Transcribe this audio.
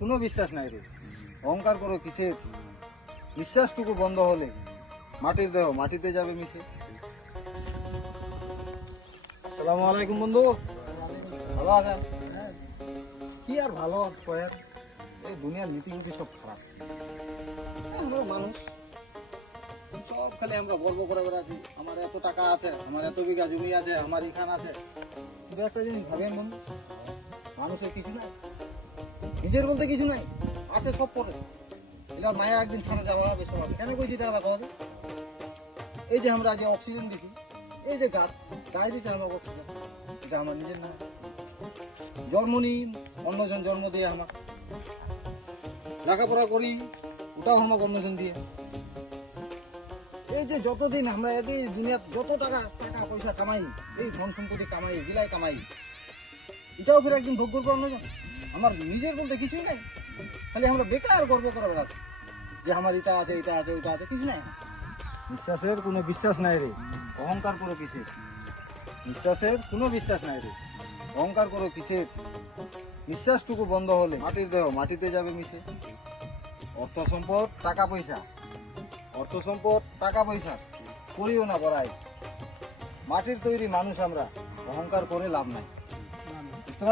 কোনো বিশ্বাস নাই রে। অহংকার করো কিসের? বিশ্বাসটুকু বন্ধ হলে মাটির দেহ মাটিতে যাবে মিশে। আসসালামু আলাইকুম বন্ধু। ভালো আছেন? কি আর ভালো কয়ার, এই দুনিয়ার নীতিগুলি সব খারাপ। আমরা মানুষ সব খালি আমরা গর্ব করে বেড়াচ্ছি, আমার এত টাকা আছে, আমার এত বিঘা জমি আছে, আমার এখান আছে। কিন্তু একটা জিনিস ভাবেন মন, মানুষের কিছু নাই, নিজের বলতে কিছু নাই, আছে সব পরে। এটা মায়া একদিন ছাড়া যাওয়া হবে সব। কেন কইছি টাকা কথা? এই যে আমরা যে অক্সিজেন দিছি, এই যে গাছ গায়ে দিচ্ছে আমার অক্সিজেন, এটা আমার নিজের না। জন্ম নিই অন্যজন জন্ম দিয়ে, আমার লেখাপড়া করি ওটাও আমার অন্যজন দিয়ে। এই যে যতদিন আমরা এই দুনিয়া যত টাকা টাকা পয়সা কামাই, এই ধন সম্পত্তি কামাই, বিলাই কামাই, এটাও ফের একদিন ভোগ করবো অন্যজন। আমার নিজের বলতে কিছুই নাই, খালি আমরা বেকার গর্ব করে বেড়াচ্ছি যে আমার এটা আছে, এটা আছে, ওইটা আছে, কিছু নাই। বিশ্বাসের কোনো বিশ্বাস নাই রে, অহংকার করো কিসের? বিশ্বাসের কোনো বিশ্বাস নাই রে, অহংকার করো কিসের? বিশ্বাসটুকু বন্ধ হলে মাটির দেহ মাটিতে যাবে মিশে। অর্থ সম্পদ টাকা পয়সা, অর্থ সম্পদ টাকা পয়সা করিও না বড়াই। মাটির তৈরি মানুষ আমরা, অহংকার করে লাভ নাই।